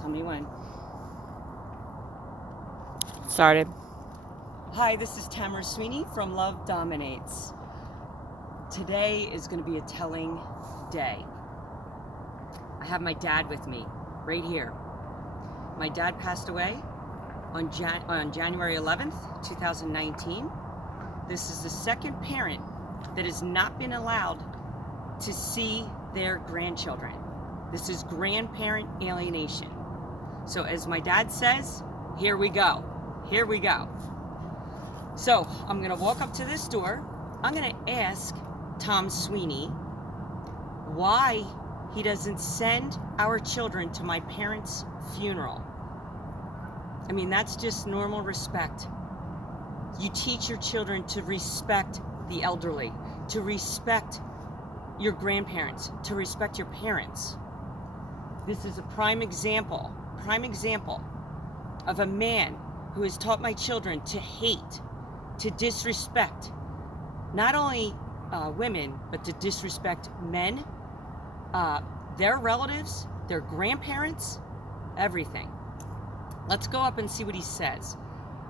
Tell me when. Started. Hi, this is Marguerite Sweeney from Love Dominates. Today is going to be a telling day. I have my dad with me right here. My dad passed away on January 11th, 2019. This is the second parent that has not been allowed to see their grandchildren. This is grandparent alienation. So as my dad says, here we go. Here we go. So I'm going to walk up to this door. I'm going to ask Tom Sweeney why he doesn't send our children to my parents' funeral. I mean, that's just normal respect. You teach your children to respect the elderly, to respect your grandparents, to respect your parents. This is a prime example of a man who has taught my children to hate, to disrespect, not only women, but to disrespect men, their relatives, their grandparents, everything. Let's go up and see what he says.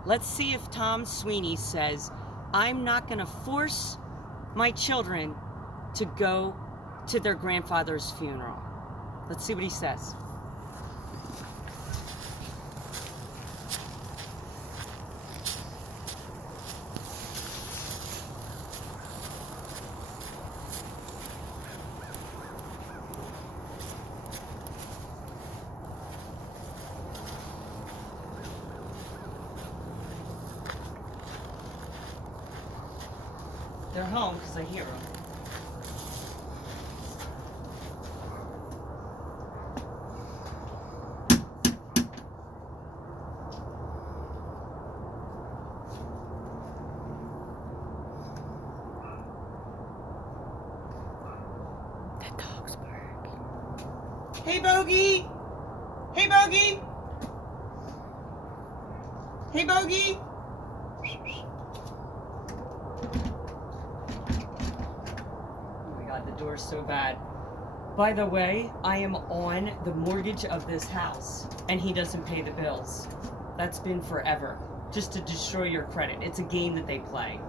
Let's see if Tom Sweeney says, I'm not going to force my children to go to their grandfather's funeral. Let's see what he says. They're home because I hear them. The dog's barking. Hey, Bogey! Hey, Bogey! Hey, Bogey! The door's so bad. By the way, I am on the mortgage of this house and he doesn't pay the bills. That's been forever. Just to destroy your credit. It's a game that they play.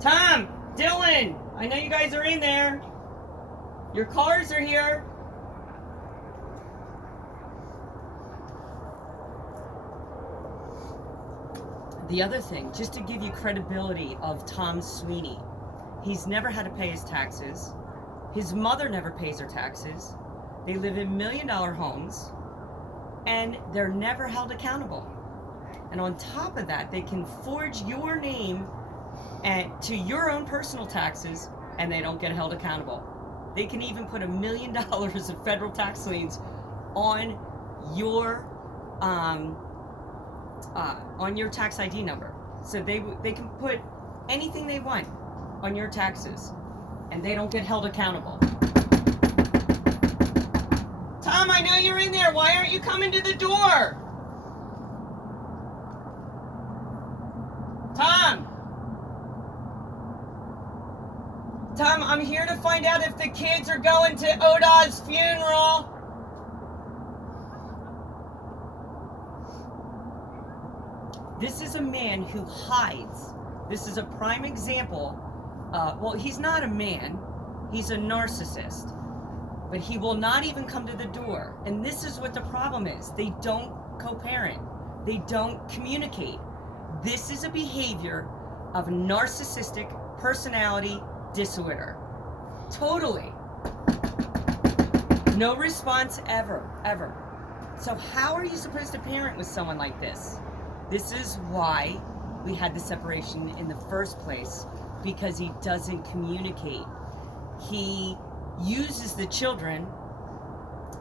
Tom! Dylan! I know you guys are in there. Your cars are here. The other thing, just to give you credibility of Tom Sweeney, he's never had to pay his taxes. His mother never pays her taxes. They live in $1 million homes, and they're never held accountable. And on top of that, they can forge your name to your own personal taxes, and they don't get held accountable. They can even put $1 million of federal tax liens on your tax ID number. So they can put anything they want on your taxes and they don't get held accountable. Tom, I know you're in there. Why aren't you coming to the door? Tom, I'm here to find out if the kids are going to ODA's funeral. This is a man who hides. This is a prime example. Well, he's not a man. He's a narcissist. But he will not even come to the door. And this is what the problem is. They don't co-parent. They don't communicate. This is a behavior of narcissistic personality disorder. Totally. No response ever, ever. So how are you supposed to parent with someone like this? This is why we had the separation in the first place, because he doesn't communicate. He uses the children,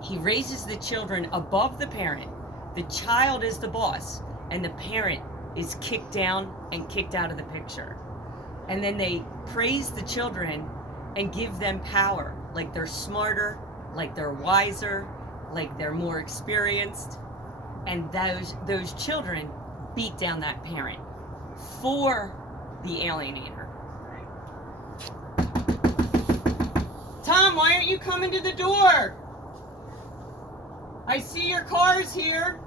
he raises the children above the parent. The child is the boss, and the parent is kicked down and kicked out of the picture. And then they praise the children and give them power, like they're smarter, like they're wiser, like they're more experienced. And those children beat down that parent for the alienator. Tom, why aren't don't you come into the door? I see your cars here.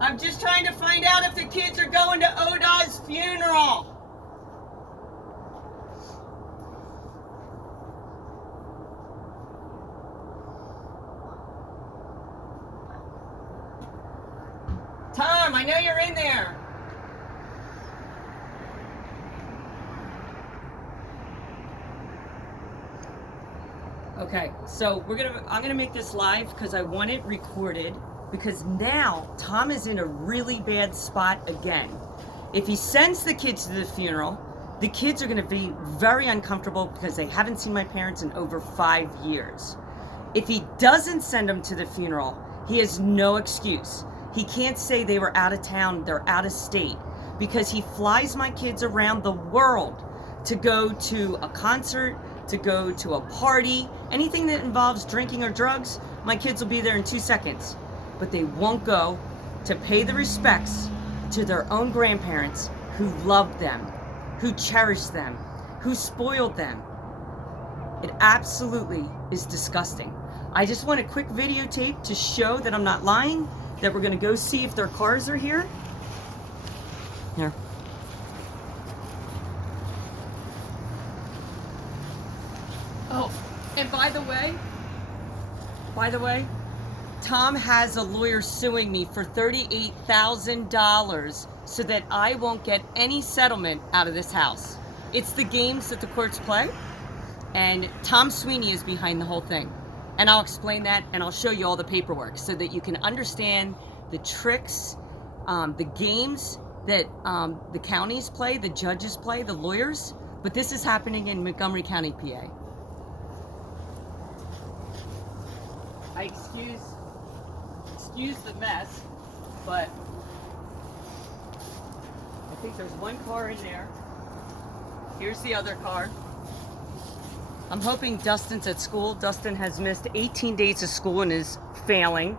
I'm just trying to find out if the kids are going to ODA's funeral. Tom, I know you're in there. Okay, so I'm gonna make this live because I want it recorded, because now Tom is in a really bad spot again. If he sends the kids to the funeral, the kids are gonna be very uncomfortable because they haven't seen my parents in over 5 years. If he doesn't send them to the funeral, he has no excuse. He can't say they were out of town, they're out of state, because he flies my kids around the world to go to a concert, to go to a party, anything that involves drinking or drugs. My kids will be there in 2 seconds, but they won't go to pay the respects to their own grandparents who loved them, who cherished them, who spoiled them. It absolutely is disgusting. I just want a quick videotape to show that I'm not lying, that we're gonna go see if their cars are here. Here. Oh, and by the way, Tom has a lawyer suing me for $38,000 so that I won't get any settlement out of this house. It's the games that the courts play, and Tom Sweeney is behind the whole thing. And I'll explain that, and I'll show you all the paperwork so that you can understand the tricks, the games that the counties play, the judges play, the lawyers. But this is happening in Montgomery County, PA. Excuse the mess, but I think there's one car in there. Here's the other car. I'm hoping Dustin's at school. Dustin has missed 18 days of school and is failing.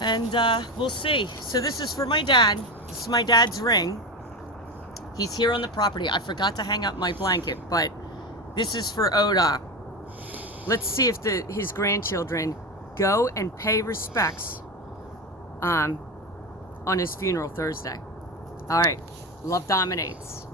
And we'll see. So this is for my dad. This is my dad's ring. He's here on the property. I forgot to hang up my blanket, but this is for ODA. Let's see if his grandchildren go and pay respects on his funeral Thursday. All right. Love dominates.